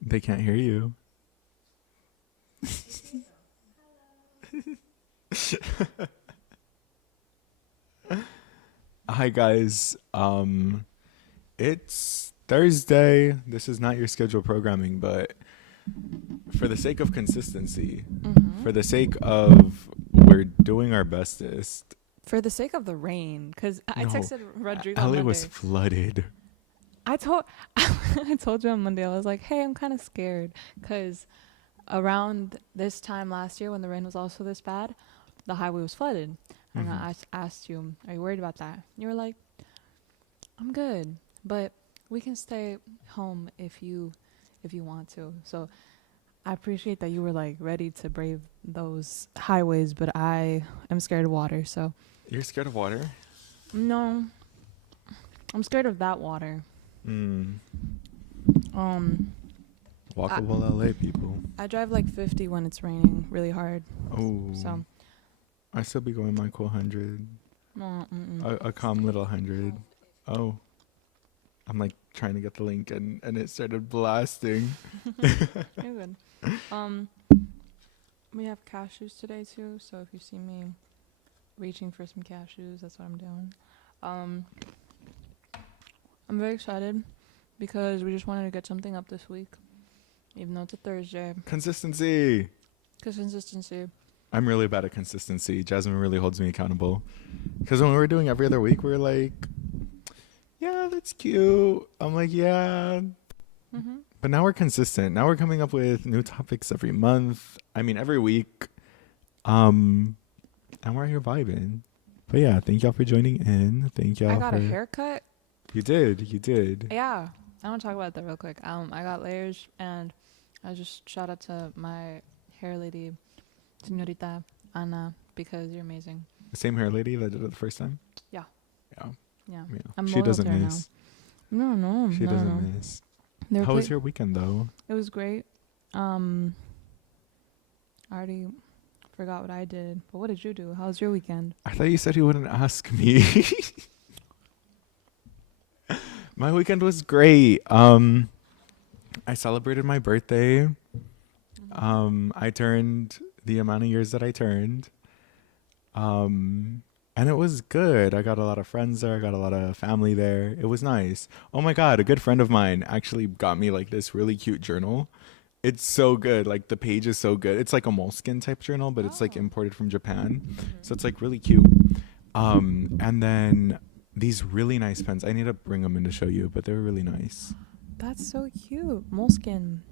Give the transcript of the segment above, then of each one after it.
They can't hear you. Hi guys. It's Thursday. This is not your scheduled programming, but for the sake of consistency, Mm-hmm. for the sake of we're doing our bestest. For the sake of the rain, because I No, texted Rodrigo on LA was Monday. flooded. I told I told you on Monday. I was like, "Hey, I'm kind of scared," because around this time last year, when the rain was also this bad, the highway was flooded. And Hmm. asked you, "Are you worried about that?" You were like, "I'm good, but we can stay home if you want to." So I appreciate that you were like ready to brave those highways, but I am scared of water. So You're scared of water? no, I'm scared of that water. Mm. Um, I Walkable LA people. I drive like 50 when it's raining really hard. Oh, So, I still be going my cool 100. mm-mm. A calm little 100. Oh, I'm like trying to get the link and it started blasting. You're good. Um, we have cashews today too. So if you see me reaching for some cashews, that's what I'm doing. Um, I'm very excited because we just wanted to get something up this week, even though it's a Thursday. Consistency. Cause consistency. I'm really bad at consistency. Jasmine really holds me accountable. Because when we were doing every other week, we were like, yeah, that's cute. I'm like, yeah. Mhm. But now we're consistent. Now we're coming up with new topics every month. I mean, every week. Um, and we're here vibing. But yeah, thank y'all for joining in. Thank I y'all got a for. haircut. You did. You did. Yeah, I want to talk about that real quick. I got layers, and I just shout out to my hair lady, Señorita Ana, because you're amazing. The same hair lady that did it the first time? Yeah, Yeah. yeah. Yeah. I'm She loyal doesn't to her now. miss. No, no, She no, doesn't no. miss. They were How was play. your weekend though? It was great. I already forgot what I did. But what did you do? How was your weekend? I thought you said you wouldn't ask me. My weekend was great. I celebrated my birthday. I turned the amount of years that I turned. And it was good. I got a lot of friends there. I got a lot of family there. It was nice. Oh my God, a good friend of mine actually got me like this really cute journal. It's so good. Like the page is so good. It's like a moleskin type journal, but it's like Oh. imported from Japan. So Mhm. it's like really cute. And then these really nice pens. I need to bring them in to show you, but they're really nice. That's so cute. Moleskin.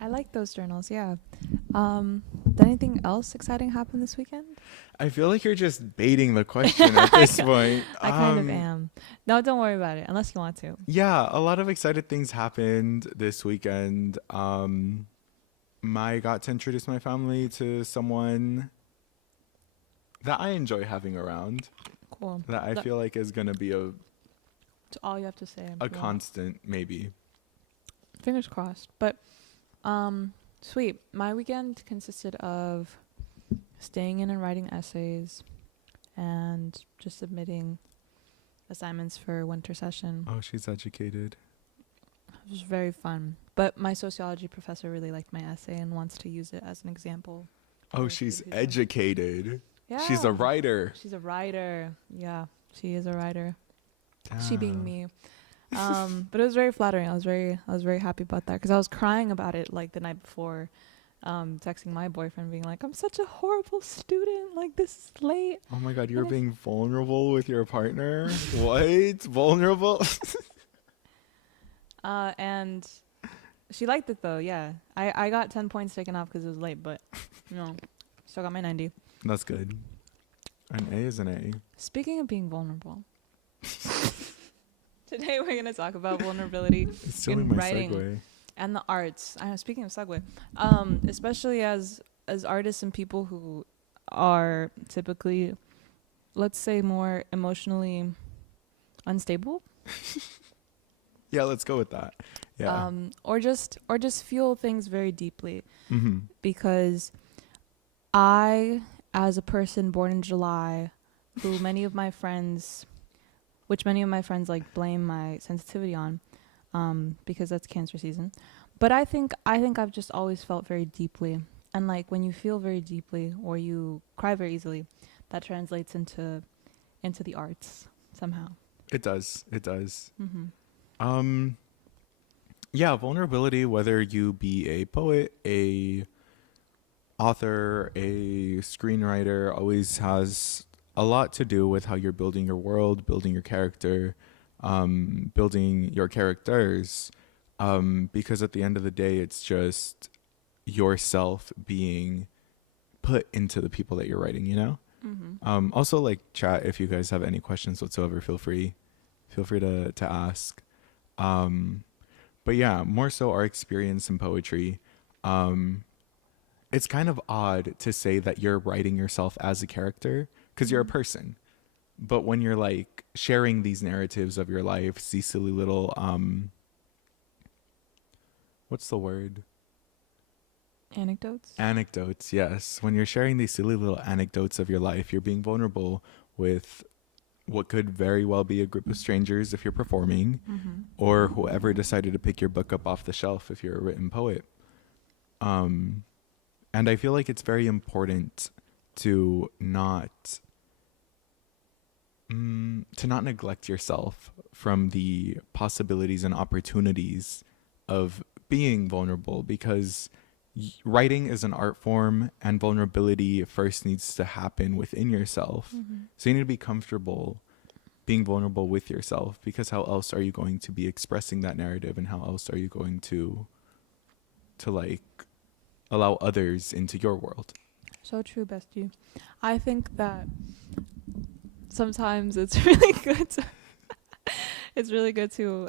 I like those journals. Yeah. Did anything else exciting happen this weekend? I feel like you're just baiting the question at this point. I kind of am. No, don't worry about it unless you want to. Yeah, a lot of excited things happened this weekend. I got to introduce my family to someone that I enjoy having around. Cool. That I That, feel like is gonna be that's all you have to say. a Well, constant, maybe. fingers crossed. But sweet. My weekend consisted of staying in and writing essays and just submitting assignments for winter session. Oh, she's educated. It was very fun. But my sociology professor really liked my essay and wants to use it as an example Oh, for she's the future. educated. She's a Yeah. writer. She's a writer. Yeah, she is a writer. She being Damn. me. But it was very flattering. I was very happy about that because I was crying about it like the night before, texting my boyfriend being like, "I'm such a horrible student. Like this is late." Oh my God, you're And being vulnerable with your partner? What? Vulnerable? and she liked it though. Yeah, I got 10 points taken off because it was late, but no, still got my 90. That's good. An A is an A. Speaking of being vulnerable, today we're gonna talk about vulnerability It's stealing in my writing segue. and the arts. Speaking of segue, especially as artists and people who are typically, let's say, more emotionally unstable, Yeah, let's go with that. Yeah. or just feel things very deeply. Mm-hmm. Because I, as a person born in July, who many of my friends, which many of my friends like blame my sensitivity on, because that's cancer season. But I think I've just always felt very deeply, and like when you feel very deeply or you cry very easily, that translates into the arts somehow. It does. It does. Mm-hmm. Um, yeah, vulnerability, whether you be a poet, a author, a screenwriter, always has a lot to do with how you're building your world, building your character, building your characters. Because at the end of the day, it's just yourself being put into the people that you're writing, you know? Mm-hmm. Also, like, chat, if you guys have any questions whatsoever, feel free to ask. Um, but yeah, more so our experience in poetry. Um, it's kind of odd to say that you're writing yourself as a character because you're a Mm-hmm. person. But when you're like sharing these narratives of your life, these silly little what's the word? Anecdotes. Anecdotes, yes. When you're sharing these silly little anecdotes of your life, you're being vulnerable with what could very well be a group of strangers if you're performing, Mm-hmm. or whoever decided to pick your book up off the shelf if you're a written poet. Um, and I feel like it's very important to not to not neglect yourself from the possibilities and opportunities of being vulnerable, because writing is an art form and vulnerability first needs to happen within yourself. Mm-hmm. So you need to be comfortable being vulnerable with yourself, because how else are you going to be expressing that narrative, and how else are you going to like allow others into your world? So true, bestie. I think that sometimes it's really good to it's really good to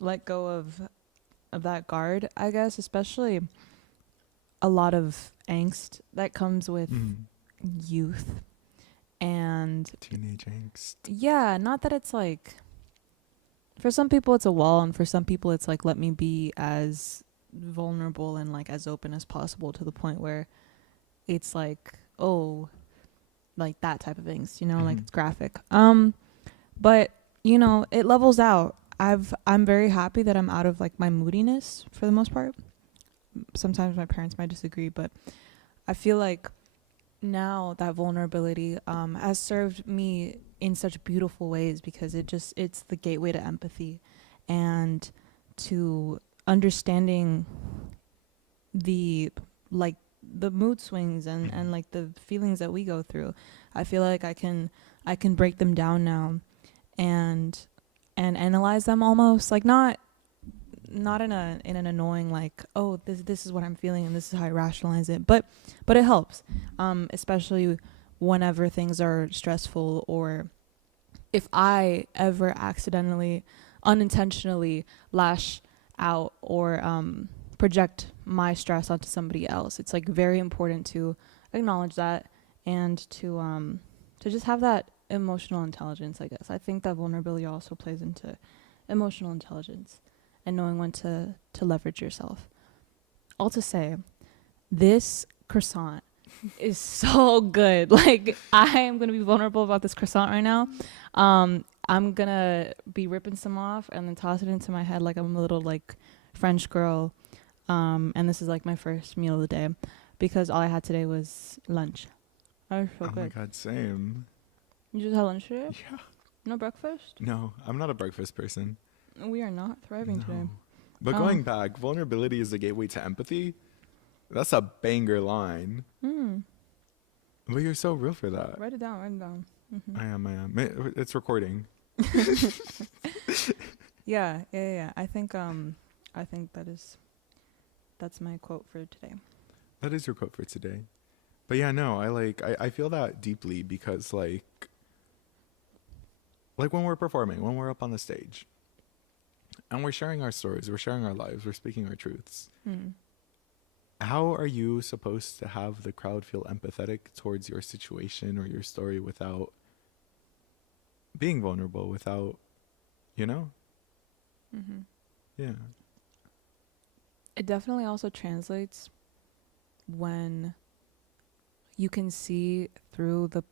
let go of that guard, I guess, especially a lot of angst that comes with youth. And Teenage angst. yeah, not that it's like, for some people it's a wall, and for some people it's like, let me be as vulnerable and like as open as possible, to the point where it's like, oh, like that type of things, like it's graphic. But it levels out. I'm very happy that I'm out of like my moodiness for the most part. Sometimes my parents might disagree, but I feel like now that vulnerability has served me in such beautiful ways, because it's the gateway to empathy and to understanding the like the mood swings and like the feelings that we go through. I feel like I can break them down now and analyze them, almost like not in an annoying like, oh, this is what I'm feeling and this is how I rationalize it, but it helps, especially whenever things are stressful, or if I ever accidentally, unintentionally lash out or project my stress onto somebody else. It's like very important to acknowledge that, and to just have that emotional intelligence, I guess. I think that vulnerability also plays into emotional intelligence and knowing when to leverage yourself. All to say, this croissant is so good. Like, I am going to be vulnerable about this croissant right now. I'm going to be ripping some off and then toss it into my head like I'm a little like French girl. And this is like my first meal of the day, because all I had today was lunch. Oh, so Oh good. my god, same. You just had lunch today? Yeah. No breakfast? No, I'm not a breakfast person. We are not thriving today. But going back, vulnerability is the gateway to empathy. That's a banger line. But you're so real for that. Write it down. Mm-hmm. I am. It's recording. Yeah. I think that's my quote for today. That is your quote for today. But yeah, no, I feel that deeply, because like when we're performing, when we're up on the stage and we're sharing our stories, we're sharing our lives, we're speaking our truths. How are you supposed to have the crowd feel empathetic towards your situation or your story without being vulnerable, without, Mm-hmm. Yeah. It definitely also translates when you can see through the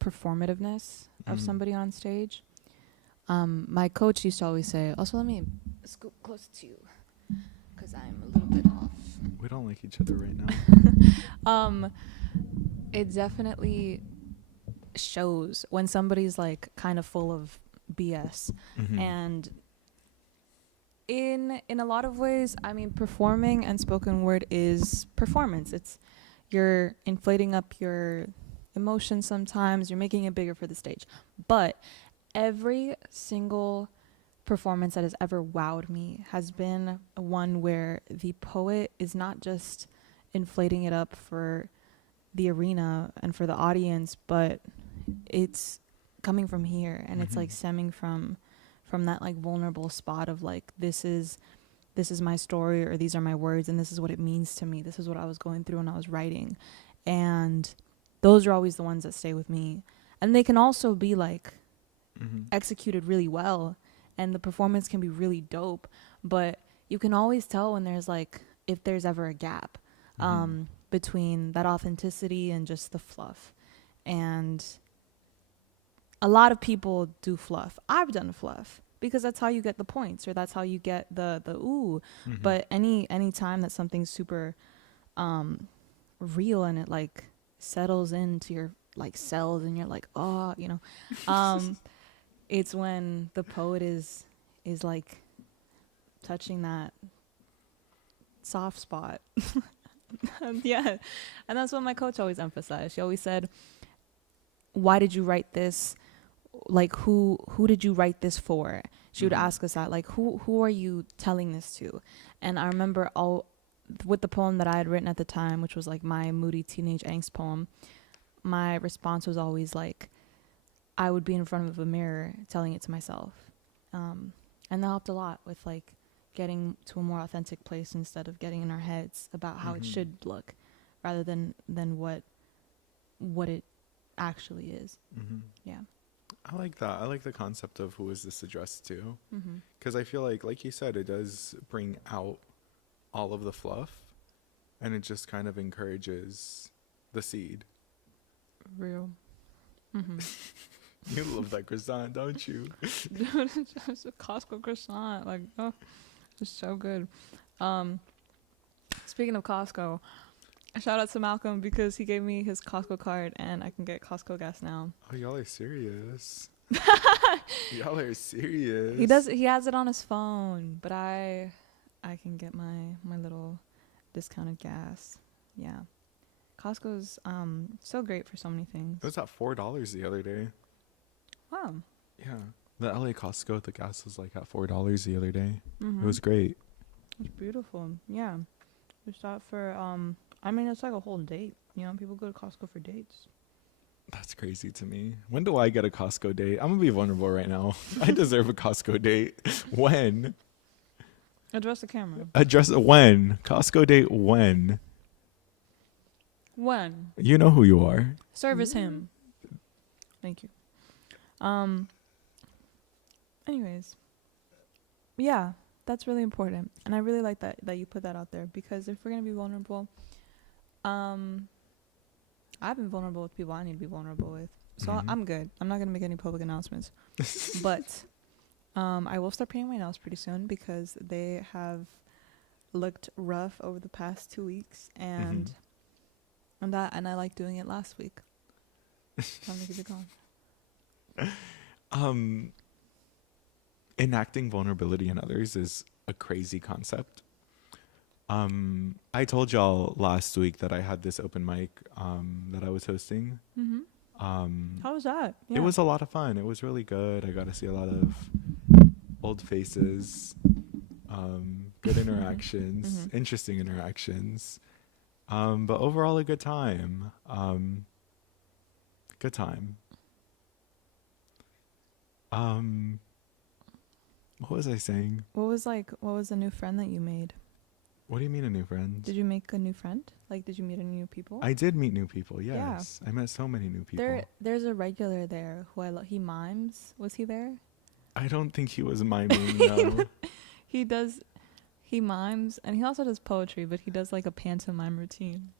performativeness of somebody on stage. My coach used to always say, also let me scoot close to you, because I'm a little bit off. We don't like each other right now. It definitely shows when somebody's like kind of full of BS. Mm-hmm. And in a lot of ways, I mean, performing and spoken word is performance. It's you're inflating up your emotions sometimes, you're making it bigger for the stage. But every single performance that has ever wowed me has been one where the poet is not just inflating it up for the arena and for the audience, but it's coming from here, and it's like stemming from that like vulnerable spot of like, this is my story, or these are my words, and this is what it means to me, this is what I was going through when I was writing. And those are always the ones that stay with me. And they can also be like executed really well, and the performance can be really dope, but you can always tell when there's like, if there's ever a gap between that authenticity and just the fluff. And a lot of people do fluff. I've done fluff because that's how you get the points, or that's how you get the ooh. But any time that something's super real and it like settles into your like cells and you're like, oh, you know, it's when the poet is like touching that soft spot. Yeah. And that's what my coach always emphasized. She always said, why did you write this? Like, who did you write this for? She would ask us that, like, who are you telling this to? And I remember with the poem that I had written at the time, which was like my moody teenage angst poem, my response was always like, I would be in front of a mirror telling it to myself. And that helped a lot with like getting to a more authentic place instead of getting in our heads about how it should look, rather than what it actually is. Yeah. I like that. I like the concept of who is this addressed to, because I feel like you said, it does bring out all of the fluff, and it just kind of encourages the seed. Real. You love that croissant, don't you? Dude, it's a Costco croissant. Like, oh, it's so good. Speaking of Costco, shout out to Malcolm because he gave me his Costco card and I can get Costco gas now. Oh, y'all are serious. Y'all are serious. He has it on his phone, but I can get my little discounted gas. Yeah. Costco's so great for so many things. It was at $4 the other day. Wow. Yeah. The LA Costco, the gas was like at $4 the other day. It was great. It's beautiful. Yeah. We stopped for I mean, it's like a whole date. You know, people go to Costco for dates. That's crazy to me. When do I get a Costco date? I'm gonna be vulnerable right now. I deserve a Costco date. When? Address the camera. Address when? Costco date when? When? You know who you are. Service him. Thank you. Anyways. Yeah, that's really important. And I really like that you put that out there, because if we're going to be vulnerable, I've been vulnerable with people I need to be vulnerable with. So I'm good. I'm not going to make any public announcements. But I will start painting my nails pretty soon because they have looked rough over the past 2 weeks, and I like doing it last week. Time to keep it going. Enacting vulnerability in others is a crazy concept. I told y'all last week that I had this open mic that I was hosting. How was that? Yeah. It was a lot of fun. It was really good. I got to see a lot of old faces, good interactions, interesting interactions, but overall a good time. Good time. What was I saying? What was the new friend that you made? What do you mean a new friend? Did you make a new friend? Like, did you meet any new people? I did meet new people, yes. Yeah. I met so many new people. There's a regular there who he mimes. Was he there? I don't think he was miming, no. He mimes, and he also does poetry, but he does like a pantomime routine.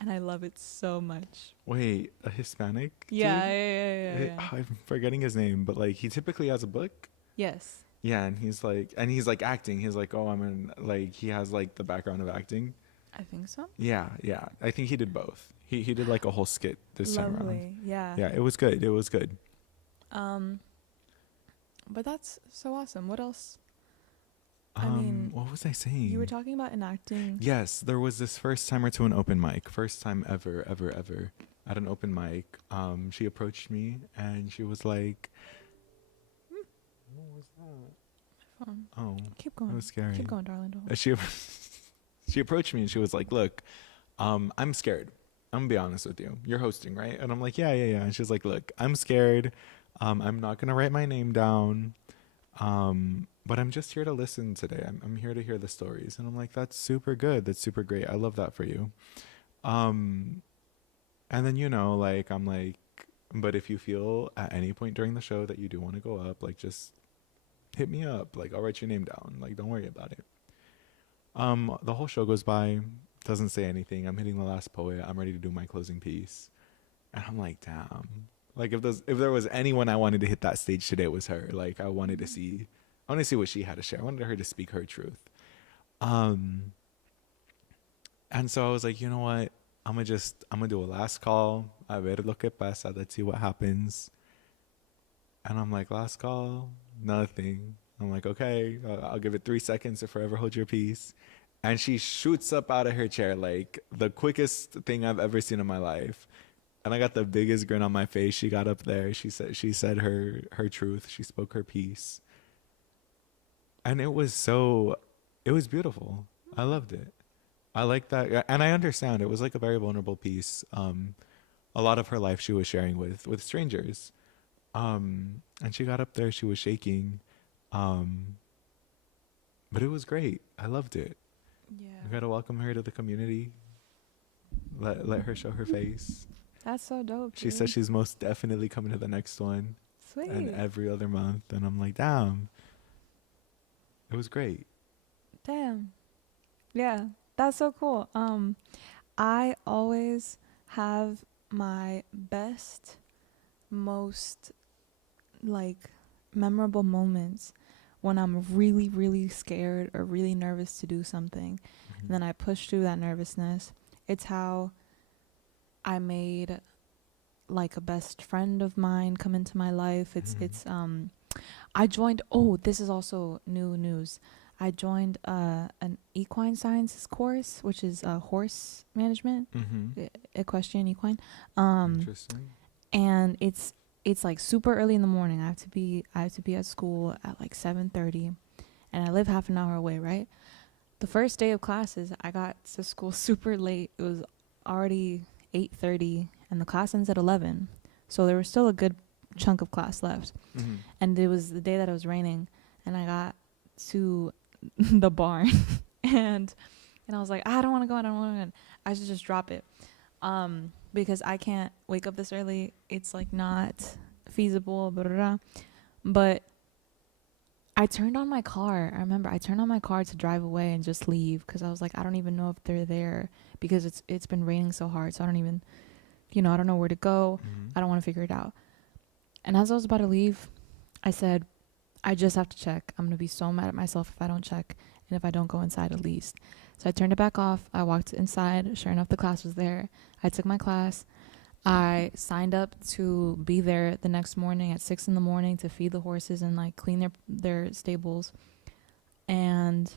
And I love it so much. Wait, a Hispanic? Yeah. I'm forgetting his name, but like he typically has a book. Yes. Yeah, and he's like acting. He's like, oh, I'm in, like, he has like the background of acting. I think so. Yeah, yeah. I think he did both. He did like a whole skit this time around. Lovely. Yeah. Yeah, it was good. It was good. Um, but that's so awesome. What else? I mean, What was I you were saying? talking about enacting. Yes, there was this first timer to an open mic. First time ever, ever, ever at an open mic. She approached me and she was like, "What was that?" Phone. Oh, Keep it going. was scary. Keep going, darling. Don't. She she approached me and she was like, "Look, I'm scared. I'm gonna be honest with you. You're hosting, right?" And I'm like, "Yeah, yeah, yeah." And she's like, "Look, I'm scared. I'm not gonna write my name down. But I'm just here to listen today. I'm here to hear the stories." And I'm like, "That's super good. That's super great. I love that for you." Um, and then like I'm like, "But if you feel at any point during the show that you do want to go up, like just hit me up. Like I'll write your name down. Like don't worry about it." The whole show goes by, doesn't say anything. I'm hitting the last poet. I'm ready to do my closing piece. And I'm like, damn. Like if there was anyone I wanted to hit that stage today, it was her. Like I want to see what she had to share. I wanted her to speak her truth. Um, and so I was like, you know what? I'm gonna do a last call. A ver lo que pasa. Let's see what happens. And I'm like, last call, nothing. I'm like, okay, I'll give it 3 seconds to forever hold your peace. And she shoots up out of her chair like the quickest thing I've ever seen in my life. And I got the biggest grin on my face. She got up there. She said her truth. She spoke her piece. And it was beautiful. I loved it. I like that, and I understand it was like a very vulnerable piece. A lot of her life she was sharing with strangers. And she got up there. She was shaking. Um, but it was great. I loved it. Yeah. I gotta welcome her to the community. Let her show her face. That's so dope. She Dude. says she's most definitely coming to the next one Sweet. and every other month. And I'm like, damn, it was great. Damn. Yeah, that's so cool. I always have my best, most like memorable moments when I'm really, really scared or really nervous to do something. And then I push through that nervousness. It's how I made like a best friend of mine come into my life. It's I joined, oh, this is also new news. I joined an equine sciences course, which is horse management, equestrian equine. Interesting. And it's like super early in the morning. I have to be at school at like 7:30, and I live half an hour away, right? The first day of classes, I got to school super late. It was already 8:30, and the class ends at 11. So there was still a good chunk of class left. And it was the day that it was raining, and I got to the barn and I was like, I don't want to go. I should just drop it. Because I can't wake up this early. It's like not feasible, blah, blah, blah. But I turned on my car. I remember I turned on my car to drive away and just leave because I was like, I don't even know if they're there because it's been raining so hard. So I don't even, I don't know where to go. I don't want to figure it out. And as I was about to leave, I said, I just have to check. I'm going to be so mad at myself if I don't check and if I don't go inside at least. So I turned it back off. I walked inside. Sure enough, the class was there. I took my class. I signed up to be there the next morning at 6 a.m. to feed the horses and like clean their stables. And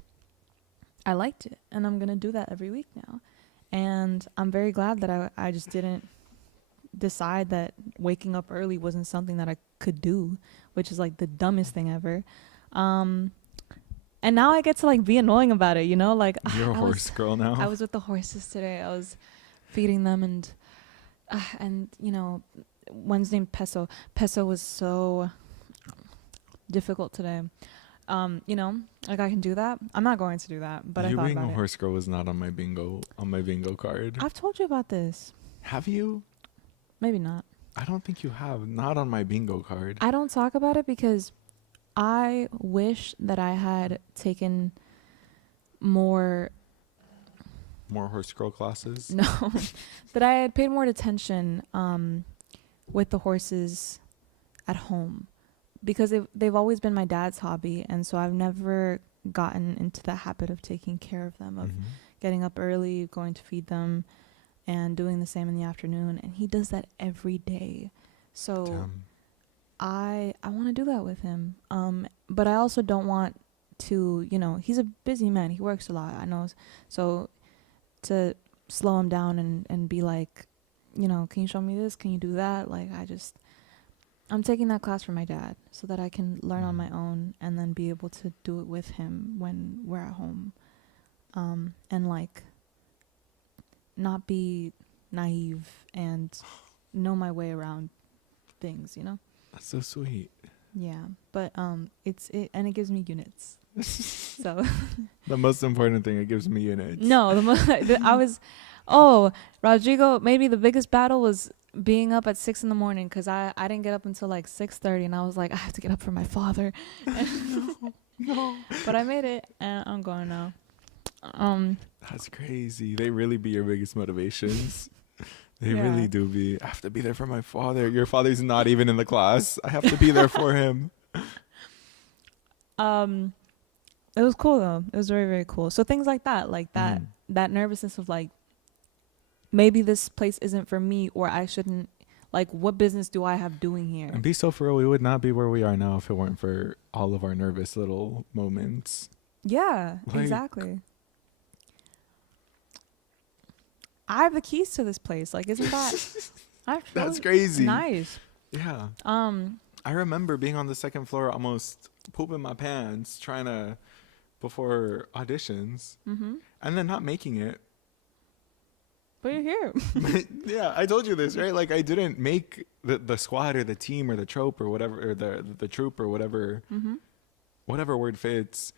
I liked it. And I'm going to do that every week now. And I'm very glad that I just didn't decide that waking up early wasn't something that I could do, which is like the dumbest thing ever. And now I get to like be annoying about it, like you're a horse girl now. I was with the horses today. I was feeding them and Wednesday peso was so difficult today. Like I can do that. I'm not going to do that, but I thought being about a horse girl was not on my bingo card. I've told you about this. Have you? Maybe not. I don't think you have. Not on my bingo card. I don't talk about it because I wish that I had taken more horse girl classes. No, that I had paid more attention with the horses at home because they've always been my dad's hobby, and so I've never gotten into the habit of taking care of them, of getting up early, going to feed them, and doing the same in the afternoon. And he does that every day. So Damn. I want to do that with him. But I also don't want to, he's a busy man. He works a lot, I know. So to slow him down and be like, can you show me this? Can you do that? Like, I'm taking that class for my dad so that I can learn on my own and then be able to do it with him when we're at home. And like not be naive and know my way around things, That's so sweet. Yeah. But it gives me units. So The most important thing, it gives me units. no, Rodrigo, maybe the biggest battle was being up at 6 a.m. because I didn't get up until like 6:30, and I was like, I have to get up for my father. No. But I made it, and I'm going now. That's crazy. They really be your biggest motivations. They Yeah. really do be. I have to be there for my father. Your father's not even in the class. I have to be there for him. It was cool though. It was very, very cool. So things like that that nervousness of like, maybe this place isn't for me, or I shouldn't, like, what business do I have doing here? And be so for real, we would not be where we are now if it weren't for all of our nervous little moments. Yeah, Like- exactly. I have the keys to this place. Like, isn't that actually That's crazy. nice? Yeah. I remember being on the second floor, almost pooping my pants, trying to, before auditions, and then not making it. But you're here. Yeah, I told you this, right? Like, I didn't make the squad or the team or the trope or whatever, or the troop or whatever, whatever word fits.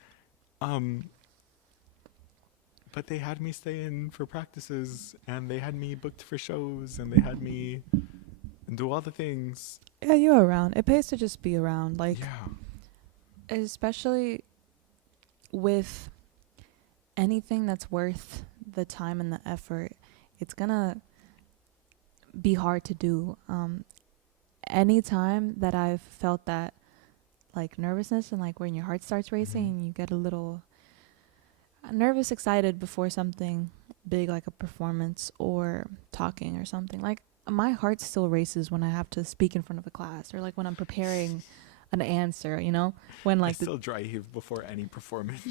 But they had me stay in for practices, and they had me booked for shows, and they had me do all the things. Yeah, you're around. It pays to just be around. Like, Yeah. especially with anything that's worth the time and the effort, it's gonna be hard to do. Anytime that I've felt that, like, nervousness and like when your heart starts racing and you get a little nervous, excited before something big like a performance or talking or something, like, my heart still races when I have to speak in front of a class, or like when I'm preparing an answer, when like I still dry heave before any performance.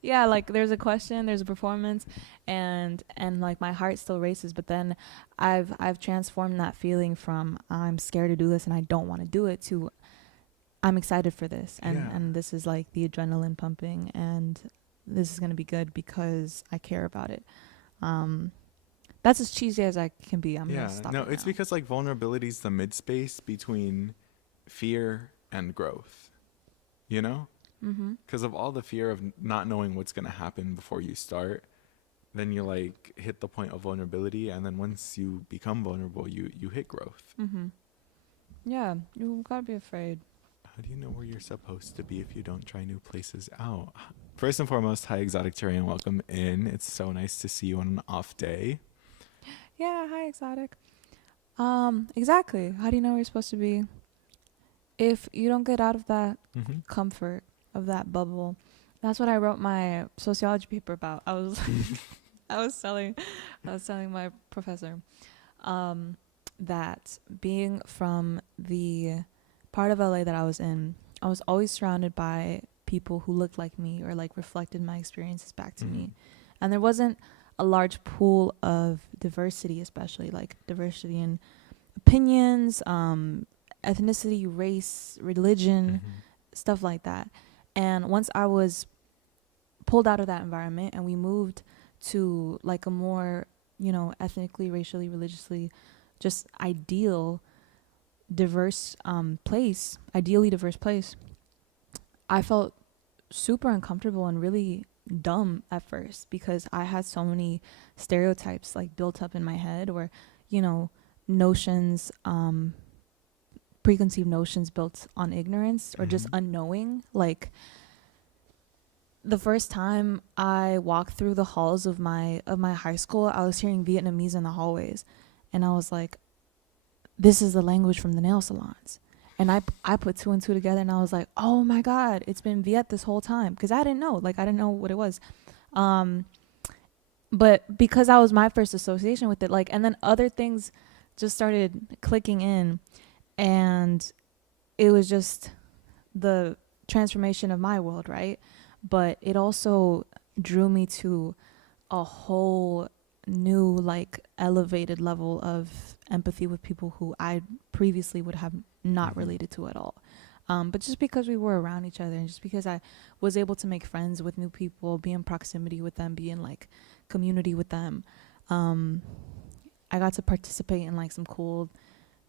yeah, like there's a question, there's a performance, and like my heart still races, but then I've transformed that feeling from I'm scared to do this and I don't want to do it to I'm excited for this, and this is like the adrenaline pumping, and this is going to be good because I care about it. That's as cheesy as I can be. I'm gonna stop. No, it it's now. because like vulnerability is the mid space between fear and growth, because of all the fear of not knowing what's going to happen before you start, then you like hit the point of vulnerability, and then once you become vulnerable, you hit growth. Yeah, you gotta be afraid. How do you know where you're supposed to be if you don't try new places out? First and foremost, hi Exotic Terrain, welcome in. It's so nice to see you on an off day. Yeah, hi, Exotic. Exactly. How do you know where you're supposed to be if you don't get out of that comfort of that bubble? That's what I wrote my sociology paper about. I was I was telling my professor that being from the part of LA that I was in, I was always surrounded by people who looked like me or like reflected my experiences back to me. And there wasn't a large pool of diversity, especially like diversity in opinions, ethnicity, race, religion, stuff like that. And once I was pulled out of that environment and we moved to like a more, ethnically, racially, religiously, just ideally diverse place, I felt super uncomfortable and really dumb at first because I had so many stereotypes like built up in my head, or notions, preconceived notions built on ignorance or just unknowing. Like, the first time I walked through the halls of my high school, I was hearing Vietnamese in the hallways, and I was like, this is the language from the nail salons. And I put two and two together, and I was like, oh my God, it's been Viet this whole time. Because I didn't know. Like, I didn't know what it was. But because that was my first association with it, like, and then other things just started clicking in. And it was just the transformation of my world, right? But it also drew me to a whole new, like, elevated level of empathy with people who I previously would have not related to at all. But just because we were around each other, and just because I was able to make friends with new people, be in proximity with them, be in like community with them, I got to participate in like some cool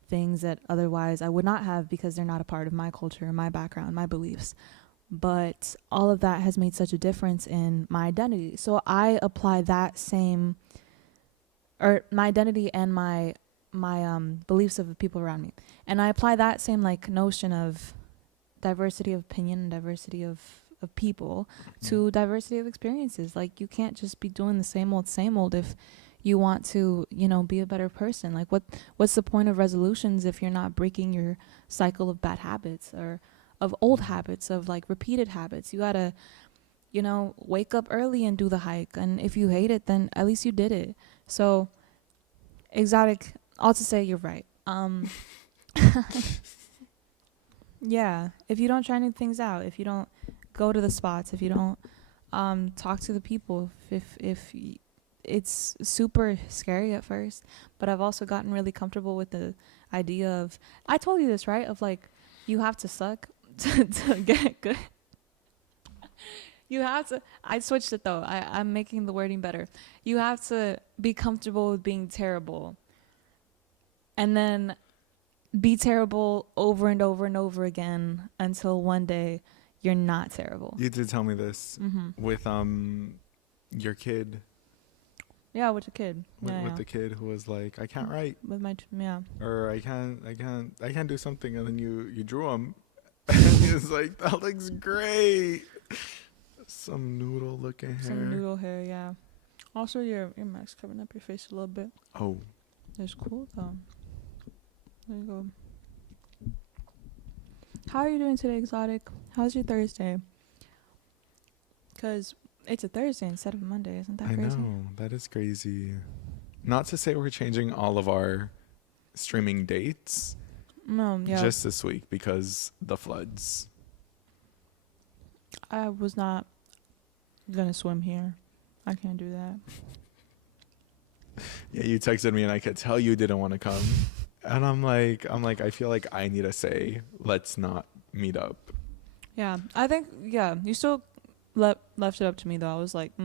things that otherwise I would not have, because they're not a part of my culture, my background, my beliefs. But all of that has made such a difference in my identity. So I apply that same, or my identity and my beliefs of the people around me, and I apply that same like notion of diversity of opinion and diversity of people to diversity of experiences. Like, you can't just be doing the same old if you want to, you know, be a better person. Like, what's the point of resolutions if you're not breaking your cycle of bad habits, or of old habits, of like repeated habits? You gotta, you know, wake up early and do the hike, and if you hate it, then at least you did it. So Exotic, all to say, you're right. Yeah, if you don't try new things out, if you don't go to the spots, if you don't talk to the people, if it's super scary at first, but I've also gotten really comfortable with the idea of, I told you this, right? Of like, you have to suck to get good. You have to, I switched it though. I'm making the wording better. You have to be comfortable with being terrible, and then be terrible over and over and over again until one day you're not terrible. You did tell me this with your kid. Yeah, with the kid. With the kid who was like, I can't write. With my Or I can't do something, and then you drew him, and he was like, that looks great. Some noodle looking hair. Some noodle hair, yeah. Also, your mask covering up your face a little bit. Oh. It's cool though. There you go. How are you doing today, Exotic? How's your Thursday? Because it's a Thursday instead of a Monday. Isn't that crazy? I know. That is crazy. Not to say we're changing all of our streaming dates. No, yeah. Just this week because the floods. I was not going to swim here. I can't do that. Yeah, you texted me and I could tell you didn't want to come. And I'm like, I feel like I need to say, let's not meet up. Yeah, I think, yeah, you still left it up to me, though. I was like, I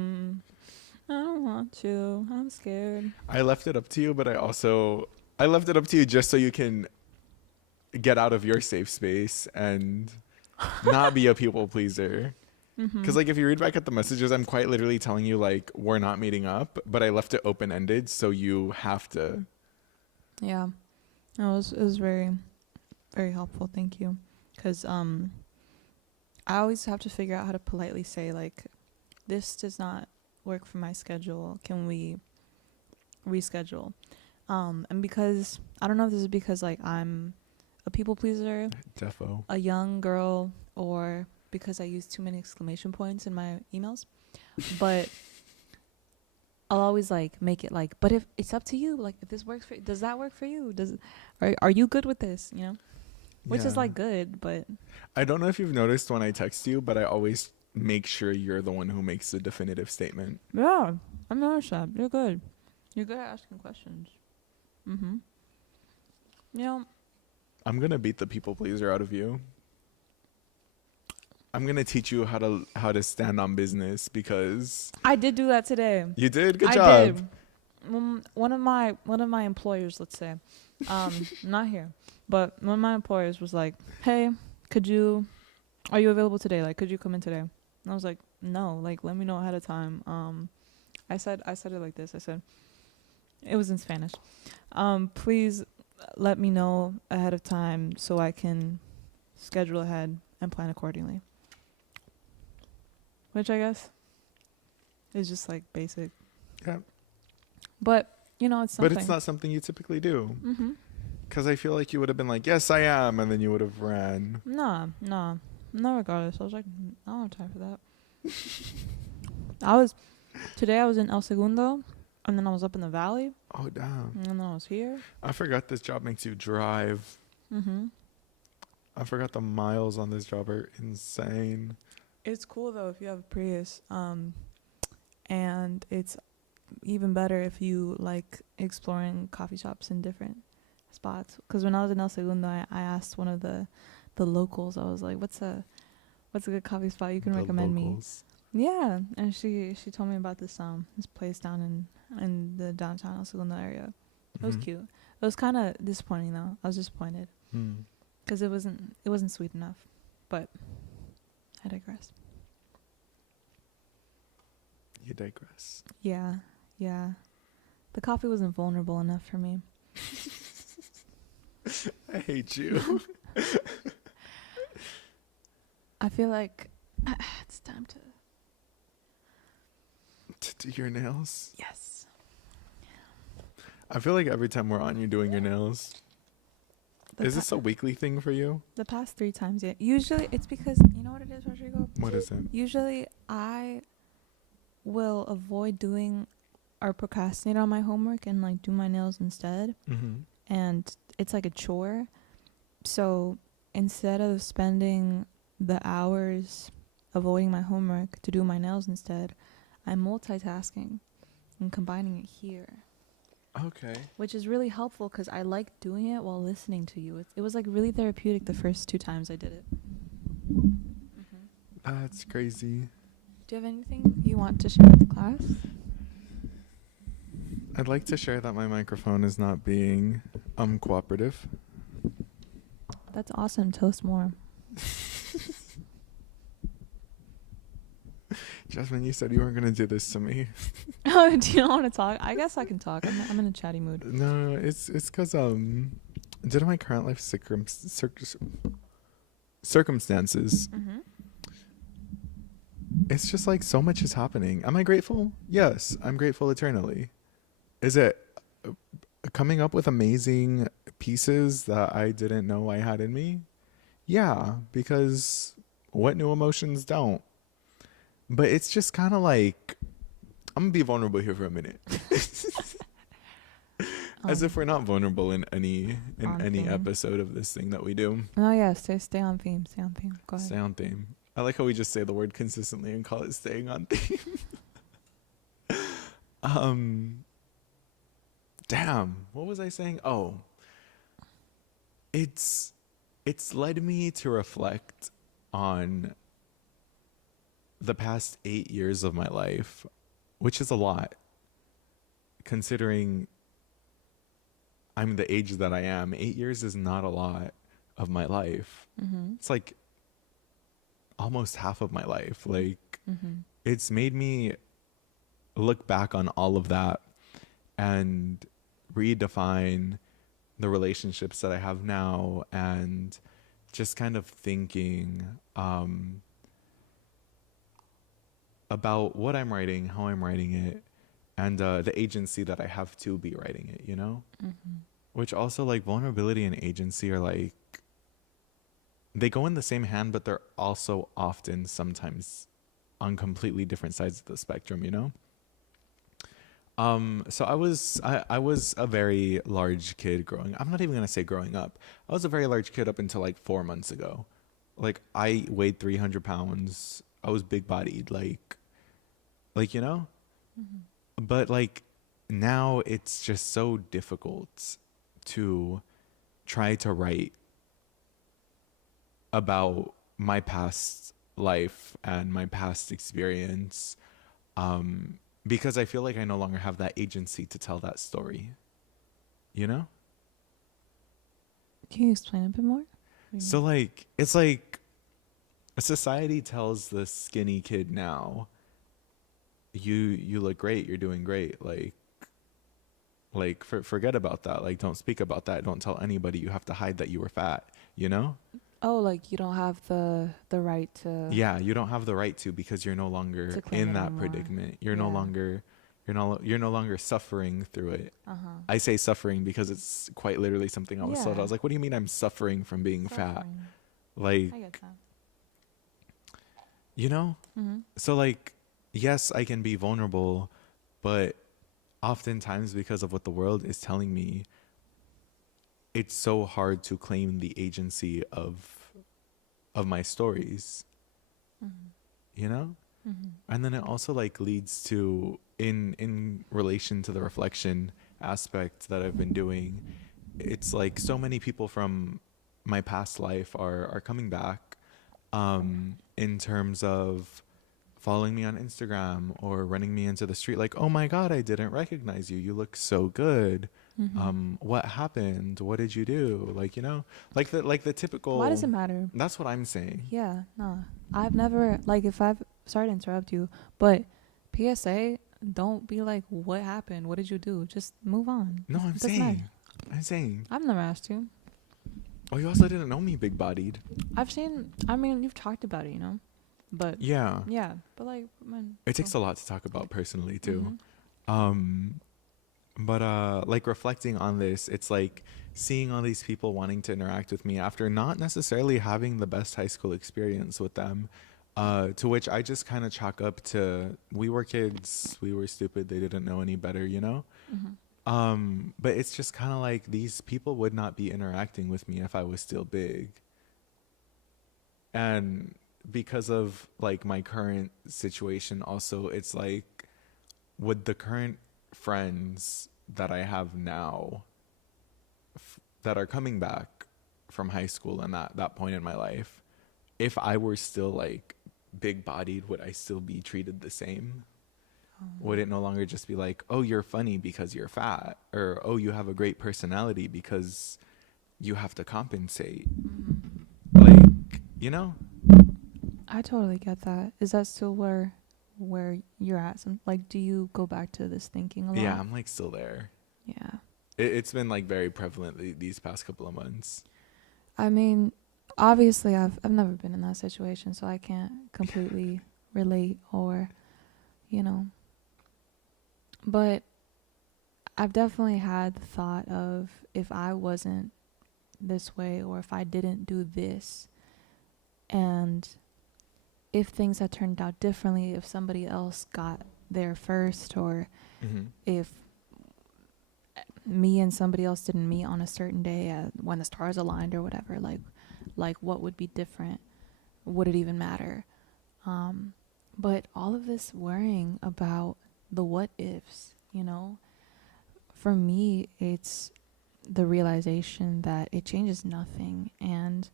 don't want to. I'm scared. I left it up to you, but I left it up to you just so you can get out of your safe space and not be a people pleaser. Because, like, if you read back at the messages, I'm quite literally telling you, like, we're not meeting up, but I left it open-ended, so you have to. Yeah. No, it was very, very helpful. Thank you. Because I always have to figure out how to politely say, like, this does not work for my schedule. Can we reschedule? And because, I don't know if this is because, like, I'm a people pleaser, Defo. a young girl, or because I use too many exclamation points in my emails, but I'll always like make it like, but if it's up to you, like if this works for you, does that work for you? Are you good with this? You know, which is like good, but I don't know if you've noticed when I text you, but I always make sure you're the one who makes the definitive statement. Yeah, I'm noticed that. You're good. You're good at asking questions. You know, I'm gonna beat the people pleaser out of you. I'm gonna teach you how to stand on business, because I did do that today. You did? Good job. I did. One of my employers, let's say, not here, but one of my employers was like, "Hey, are you available today? Like, could you come in today?" And I was like, "No, like, let me know ahead of time." I said it like this. I said, it was in Spanish. Please let me know ahead of time so I can schedule ahead and plan accordingly. Which I guess is just like basic. Yeah. But, you know, it's something. But it's not something you typically do. Because I feel like you would have been like, yes, I am. And then you would have ran. Nah, nah. No, regardless. I was like, I don't have time for that. Today I was in El Segundo, and then I was up in the valley, Oh, damn. and then I was here. I forgot this job makes you drive. Mm-hmm. I forgot the miles on this job are insane. It's cool, though, if you have a Prius. And it's even better if you like exploring coffee shops in different spots. Because when I was in El Segundo, I asked one of the locals. I was like, "What's a good coffee spot you can The recommend locals. me?" Yeah, and she told me about this place down in the downtown El Segundo area. It was Mhm. cute. It was kind of disappointing though. I was disappointed Hmm. because it wasn't sweet enough. But I digress. You digress. Yeah. The coffee wasn't vulnerable enough for me. I hate you. I feel like it's time to. To do your nails. Yes. I feel like every time we're on, you're doing your nails. Is this a weekly thing for you? The past 3 times, yeah. Usually it's because, you know what it is, Rodrigo? What is it? Usually I will avoid doing or procrastinate on my homework and like do my nails instead. Mm-hmm. And it's like a chore. So instead of spending the hours avoiding my homework to do my nails instead, I'm multitasking and combining it here. Okay. Which is really helpful because I like doing it while listening to you. It was like really therapeutic the first 2 times I did it. Mm-hmm. That's crazy. Do you have anything you want to share with the class? I'd like to share that my microphone is not being cooperative. That's awesome. Tell us more. Jasmine, you said you weren't gonna do this to me. Oh, do you not want to talk? I guess I can talk. I'm in a chatty mood. No, it's because due to my current life circumstances, Mm-hmm. it's just like so much is happening. Am I grateful? Yes, I'm grateful eternally. Is it coming up with amazing pieces that I didn't know I had in me? Yeah, because what new emotions don't? But it's just kind of like, I'm gonna be vulnerable here for a minute. As if we're not vulnerable in any theme. episode of this thing that we do. Oh yeah, stay on theme. Stay on theme. Go ahead. Stay on theme. I like how we just say the word consistently and call it staying on theme. Damn, what was I saying? Oh, it's led me to reflect on the past 8 years of my life, which is a lot, considering I'm the age that I am. 8 years is not a lot of my life. Mm-hmm. It's like almost half of my life. Like, Mm-hmm. it's made me look back on all of that and redefine the relationships that I have now, and just kind of thinking about what I'm writing, how I'm writing it, and the agency that I have to be writing it, you know? Mm-hmm. Which also, like, vulnerability and agency are like, they go in the same hand, but they're also often sometimes on completely different sides of the spectrum, you know? So I was a very large kid I'm not even going to say growing up. I was a very large kid up until like 4 months ago. Like, I weighed 300 pounds. I was big bodied, like, you know? Mm-hmm. But like, now it's just so difficult to try to write about my past life and my past experience, because I feel like I no longer have that agency to tell that story, you know? Can you explain a bit more? So like, it's like society tells the skinny kid now, you look great, you're doing great, forget about that, like, don't speak about that, don't tell anybody, you have to hide that you were fat, you know? Oh, like you don't have the right to. Yeah, you don't have the right to, because you're no longer To claim in it that anymore. predicament. You're no Yeah. longer you're no longer suffering through it. Uh-huh. I say suffering because it's quite literally something I was told. I Yeah. was like, what do you mean I'm suffering from being fat? Suffering. Like, I get that. you know? Mm-hmm. So like, yes, I can be vulnerable, but oftentimes because of what the world is telling me, it's so hard to claim the agency of my stories, Mm-hmm. you know? Mm-hmm. And then it also like leads to in relation to the reflection aspect that I've been doing, it's like so many people from my past life are coming back in terms of following me on Instagram or running me into the street like, "Oh my god, I didn't recognize you. You look so good. Mm-hmm. What happened? What did you do?" Like, you know, like the typical. Why does it matter? That's what I'm saying. Yeah, no. I've never, like, if I've, sorry to interrupt you, but PSA, don't be like, what happened? What did you do? Just move on. No, I'm It doesn't matter. saying. I'm saying. I've never asked you. Oh, you also didn't know me big bodied. I've seen, I mean, you've talked about it, you know? But, Yeah. yeah, but like, man. It takes a lot to talk about personally too. Mhm. But like reflecting on this, it's like seeing all these people wanting to interact with me after not necessarily having the best high school experience with them. To which I just kind of chalk up to, we were kids, we were stupid, they didn't know any better, you know? But it's just kind of like these people would not be interacting with me if I was still big. And because of like my current situation also, it's like, would the current friends that I have now that are coming back from high school and that point in my life, if I were still like big bodied, would I still be treated the same? Would it no longer just be like, oh, you're funny because you're fat, or oh, you have a great personality because you have to compensate? Like, you know? I totally get that. Is that still where you're at? Some, like, do you go back to this thinking a lot? Yeah, I'm like still there. Yeah. It's been like very prevalent these past couple of months. I mean, obviously, I've never been in that situation, so I can't completely relate or, you know. But I've definitely had the thought of, if I wasn't this way, or if I didn't do this, and if things had turned out differently, if somebody else got there first, or if me and somebody else didn't meet on a certain day when the stars aligned or whatever, like what would be different? Would it even matter? But all of this worrying about the what ifs, you know, for me, it's the realization that it changes nothing. And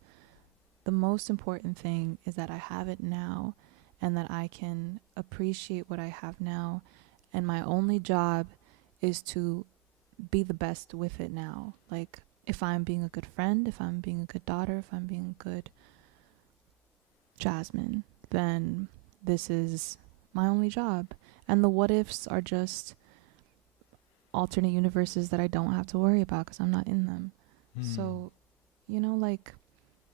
the most important thing is that I have it now, and that I can appreciate what I have now. And my only job is to be the best with it now. Like, if I'm being a good friend, if I'm being a good daughter, if I'm being a good Jasmine, then this is my only job. And the what ifs are just alternate universes that I don't have to worry about because I'm not in them. So, you know, like,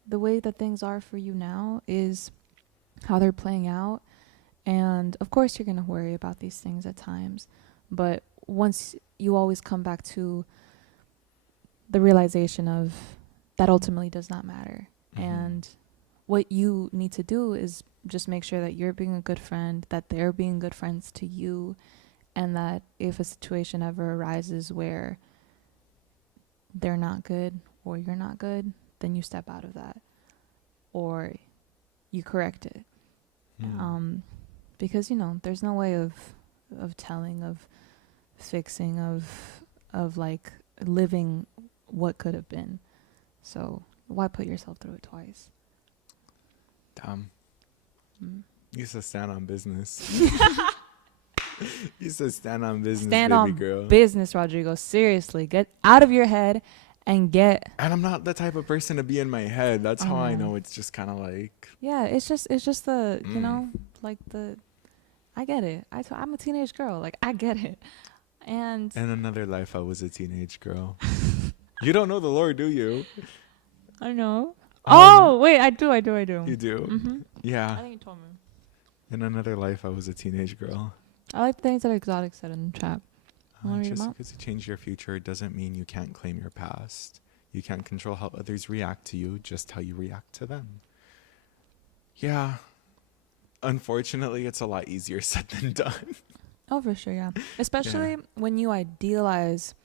the way that things are for you now is how they're playing out. And of course you're going to worry about these things at times, but once you always come back to the realization of that ultimately does not matter. And what you need to do is just make sure that you're being a good friend, that they're being good friends to you, and that if a situation ever arises where they're not good or you're not good, then you step out of that or you correct it. Because, you know, there's no way of telling, of fixing, of like living what could have been. So why put yourself through it twice? Damn. You used to stand on business. You used to stand on business, Stand baby on girl. business, Rodrigo. Seriously, get out of your head and get. And I'm not the type of person to be in my head. That's how I know. know it's just kind of like. Yeah, it's just the, you know, like the. I get it. I'm a teenage girl. Like, I get it. And In another life, I was a teenage girl. You don't know the Lord, do you? I know. Oh wait, I do. You do. Mm-hmm. Yeah. I think you told me. In another life, I was a teenage girl. I like the things that Exotic said in the chat. Want to read them Just out? because you change your future doesn't mean you can't claim your past. You can't control how others react to you, just how you react to them. Yeah, unfortunately, it's a lot easier said than done. Oh, for sure, yeah. Yeah. Especially when you idealize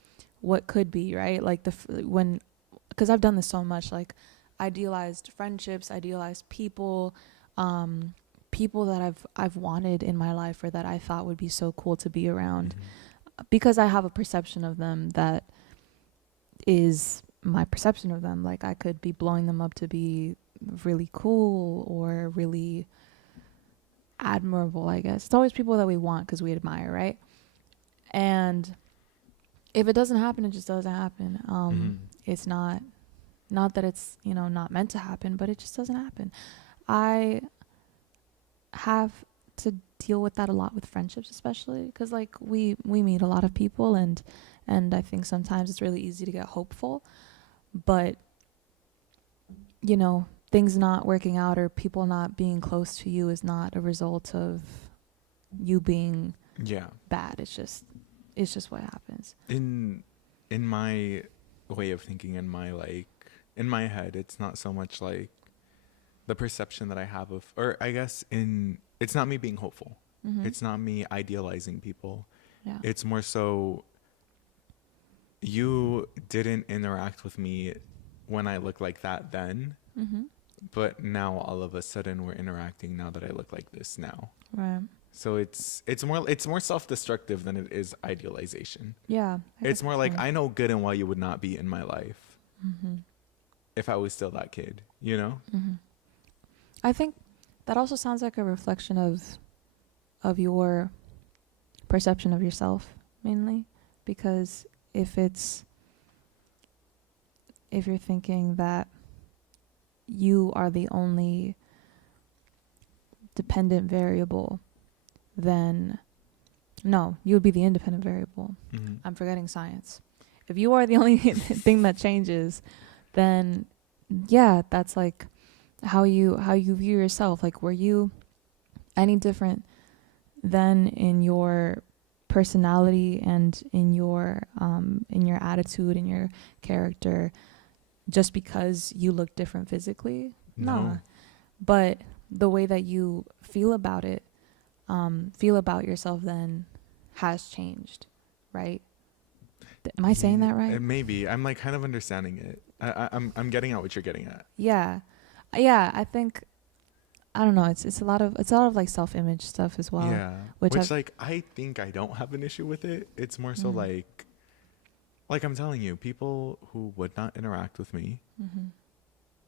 what could be, right? Like when, because I've done this so much. Like, idealized friendships, idealized people, people that I've wanted in my life or that I thought would be so cool to be around, because I have a perception of them that is my perception of them. Like, I could be blowing them up to be really cool or really admirable, I guess. It's always people that we want because we admire, right? And if it doesn't happen, it just doesn't happen. It's not that it's, not meant to happen, but it just doesn't happen. I have to deal with that a lot with friendships, especially because like we meet a lot of people, and I think sometimes it's really easy to get hopeful, but things not working out or people not being close to you is not a result of you being bad. It's just what happens. In my way of thinking, in my head, it's not so much like the perception that I have of, or I guess it's not me being hopeful. It's not me idealizing people. Yeah. It's more so you didn't interact with me when I look like that then, but now all of a sudden we're interacting now that I look like this now. Right. So it's more self-destructive than it is idealization. Yeah. It's more like I know good and well you would not be in my life if I was still that kid, you know? I think that also sounds like a reflection of your perception of yourself, mainly, because if you're thinking that you are the only dependent variable, then no, you would be the independent variable. I'm forgetting science. If you are the only thing that changes, then yeah, that's like how you view yourself. Like, were you any different than in your personality and in your attitude and your character just because you look different physically? No. But the way that you feel about it, feel about yourself then has changed, right? Am I saying that right? Maybe. I'm like kind of understanding it. I'm getting at what you're getting at. Yeah. I think, I don't know, it's a lot of like self-image stuff as well. Yeah. Which like I think I don't have an issue with it. It's more so like I'm telling you, people who would not interact with me,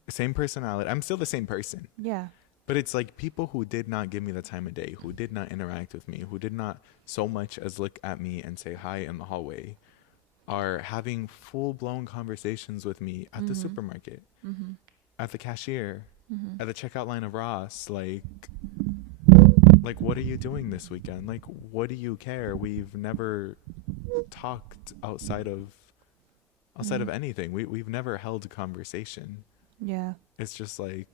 same personality. I'm still the same person. Yeah. But it's like people who did not give me the time of day, who did not interact with me, who did not so much as look at me and say hi in the hallway, are having full-blown conversations with me at the supermarket, at the cashier, at the checkout line of Ross. Like, what are you doing this weekend? Like, what do you care? We've never talked outside of anything. We've never held a conversation. Yeah. It's just like,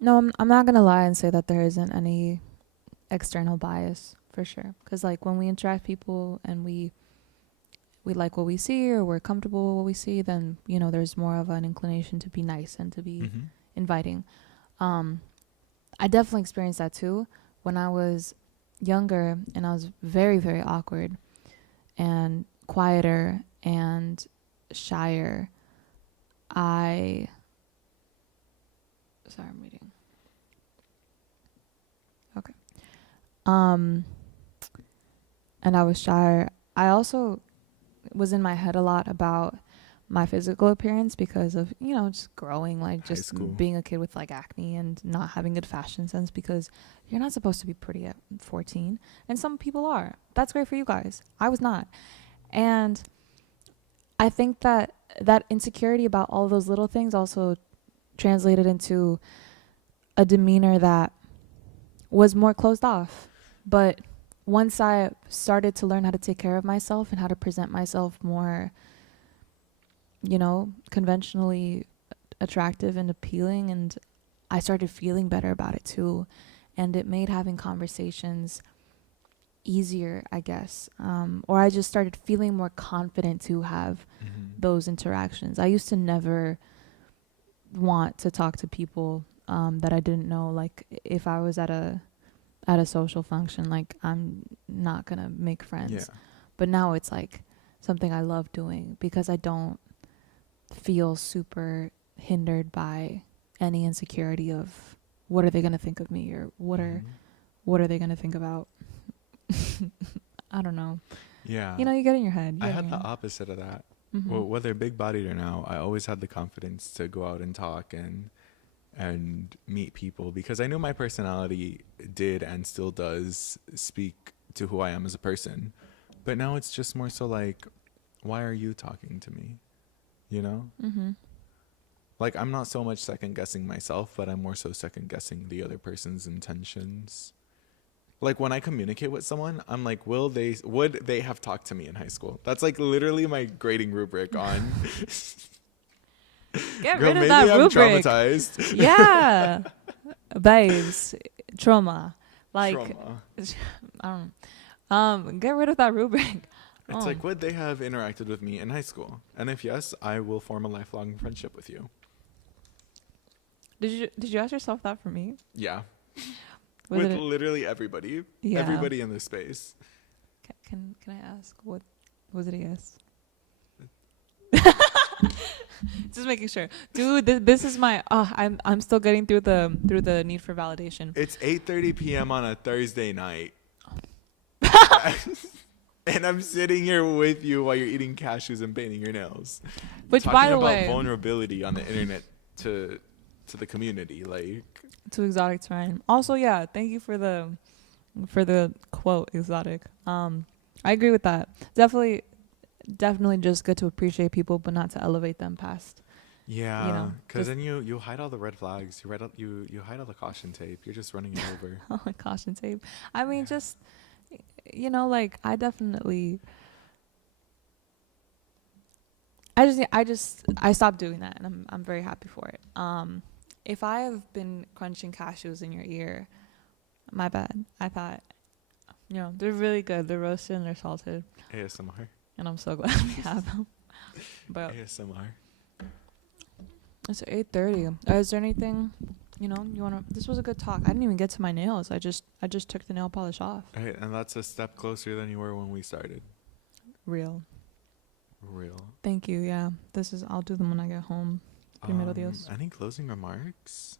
no, I'm not gonna lie and say that there isn't any external bias, for sure, because like when we interact with people and we like what we see or we're comfortable with what we see, then there's more of an inclination to be nice and to be inviting. I definitely experienced that too when I was younger and I was very, very awkward and quieter and shyer. Sorry, I'm reading. Okay. And I was shyer. I also was in my head a lot about my physical appearance because of, just growing, like just being a kid with like acne and not having good fashion sense, because you're not supposed to be pretty at 14. And some people are. That's great for you guys. I was not. And I think that insecurity about all those little things also translated into a demeanor that was more closed off. But once I started to learn how to take care of myself and how to present myself more, conventionally attractive and appealing, and I started feeling better about it too. And it made having conversations easier, I guess. Or I just started feeling more confident to have those interactions. I used to never want to talk to people that I didn't know. Like if I was at a social function, like I'm not gonna make friends. Yeah. But now it's like something I love doing because I don't feel super hindered by any insecurity of what are they gonna think of me, or what are they gonna think about. I don't know. Yeah. You get in your head. I had the opposite of that. Mm-hmm. Well, whether big bodied or now, I always had the confidence to go out and talk and meet people because I knew my personality did and still does speak to who I am as a person. But now it's just more so like, why are you talking to me? You know? Mm-hmm. Like, I'm not so much second guessing myself, but I'm more so second guessing the other person's intentions. Like when I communicate with someone, I'm like, would they have talked to me in high school? That's like literally my grading rubric on. Get Girl, rid of maybe that I'm rubric. traumatized. Yeah, babes, trauma. Like Trauma. I don't know. Get rid of that rubric. It's like, would they have interacted with me in high school? And if yes, I will form a lifelong friendship with you. Did you ask yourself that for me? Yeah. Was with it literally everybody. Yeah. Everybody in this space. Can I ask what was it a yes? Just making sure, dude. This is my. I'm still getting through the need for validation. It's 8:30 p.m. on a Thursday night, and I'm sitting here with you while you're eating cashews and painting your nails. Which, talking by the about way, vulnerability on the internet to the community, like to exotic terrain. Also, yeah. Thank you for the quote, exotic. I agree with that. Definitely just good to appreciate people, but not to elevate them past. yeah, because then you hide all the red flags. You hide all the caution tape. You're just running it over. Oh my caution tape. I mean, just like I stopped doing that, and I'm very happy for it. If I have been crunching cashews in your ear, my bad. I thought, they're really good. They're roasted and they're salted. ASMR. And I'm so glad we have them. But ASMR. it's 8:30. Is there anything, you wanna? This was a good talk. I didn't even get to my nails. I just took the nail polish off. Right, and that's a step closer than you were when we started. Real. Thank you. Yeah. I'll do them when I get home. Primero Dios. Any closing remarks?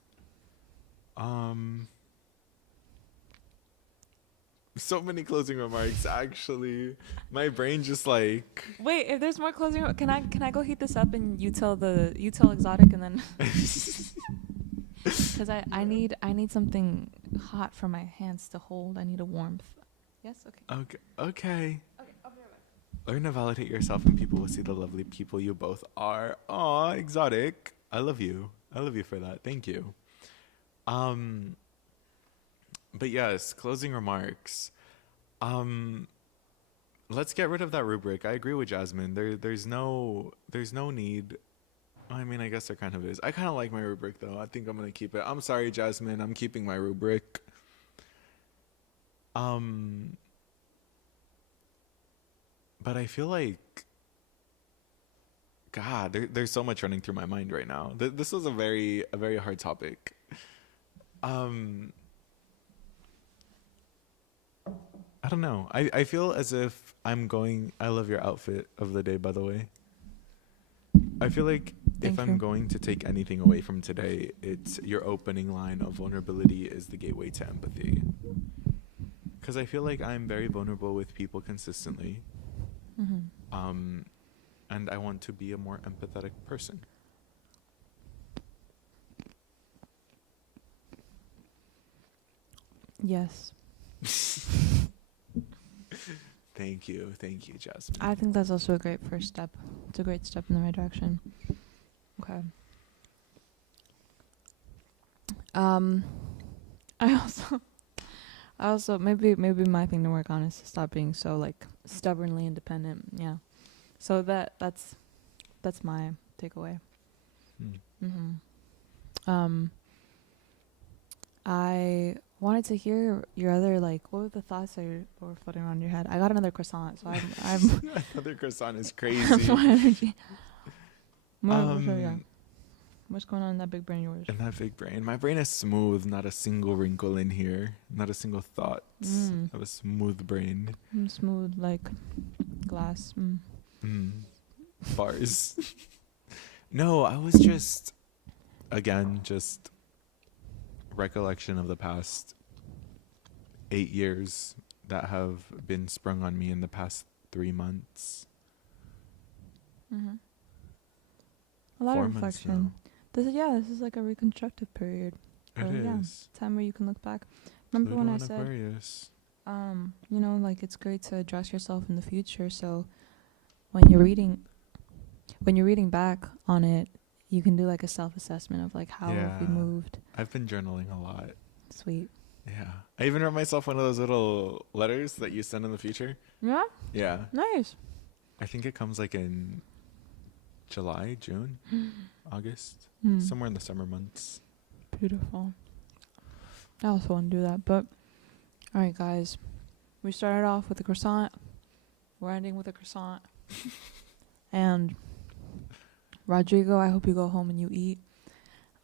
So many closing remarks, actually. My brain just like. Wait, if there's more closing, can I go heat this up and you tell exotic and then. Because I need something hot for my hands to hold. I need a warmth. Yes. Okay. Okay. I'll be right back. Learn to validate yourself, and people will see the lovely people you both are. Aw, exotic. I love you. I love you for that. Thank you. But yes, closing remarks. Let's get rid of that rubric. I agree with Jasmine. There's no need. I mean, I guess there kind of is. I kind of like my rubric though. I think I'm gonna keep it. I'm sorry, Jasmine. I'm keeping my rubric. But I feel like, God, there's so much running through my mind right now. This was a very hard topic. I don't know. I feel as if I'm going. I love your outfit of the day, by the way. I feel like Thank if you. I'm going to take anything away from today, it's your opening line of vulnerability is the gateway to empathy. Because I feel like I'm very vulnerable with people consistently. Mm-hmm. And I want to be a more empathetic person. Yes. Thank you, Jasmine. I think that's also a great first step. It's a great step in the right direction. Okay. I also maybe my thing to work on is to stop being so like stubbornly independent. Yeah. So that's my takeaway. Mm-hmm. I wanted to hear your other, like, what were the thoughts that were floating around your head? I got another croissant, so I'm Another croissant is I'm crazy. more energy. Yeah. Um, What's going on in that big brain of yours? in that big brain, my brain is smooth. Not a single wrinkle in here. Not a single thought. Mm. I have a smooth brain. Smooth like glass. Mm. Bars. No, I was just, again, just recollection of the past 8 years that have been sprung on me in the past 3 months. Mm-hmm. A lot 4 of months reflection. This is like a reconstructive period. now. It is. Time where you can look back. Remember when I said, Aquarius. like it's great to address yourself in the future. So when you're reading back on it, you can do like a self-assessment of like how have we Yeah. moved. I've been journaling a lot. Sweet. Yeah. I even wrote myself one of those little letters that you send in the future. Yeah. Yeah. Nice. I think it comes like in July, June, August, Mm. somewhere in the summer months. Beautiful. I also want to do that. But all right, guys, we started off with a croissant. We're ending with a croissant. And Rodrigo, I hope you go home and you eat.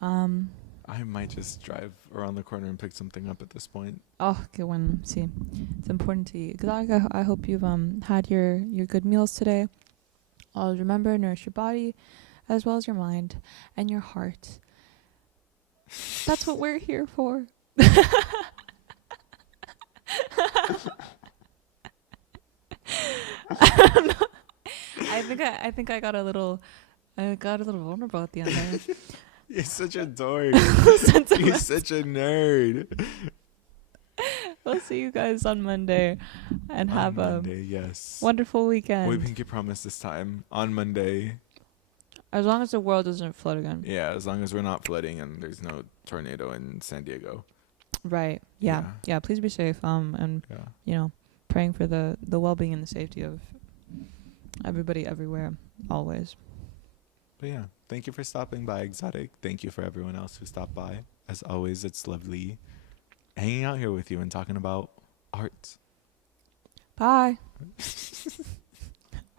I might just drive around the corner and pick something up at this point. Oh, good one. See, it's important to eat. Cause I hope you've had your good meals today. Always remember, nourish your body, as well as your mind and your heart. That's what we're here for. I think I got a little vulnerable at the end there. You're such a dork. You're such a nerd. We'll see you guys on Monday and have Monday, yes. a wonderful We weekend. pinky promise this time on Monday. As long as the world doesn't flood again. Yeah, as long as we're not flooding and there's no tornado in San Diego. Right. Yeah. Please be safe. And Yeah. praying for the well-being and the safety of everybody everywhere always. But yeah, thank you for stopping by, Exotic. Thank you for everyone else who stopped by. As always, it's lovely hanging out here with you and talking about art. Bye.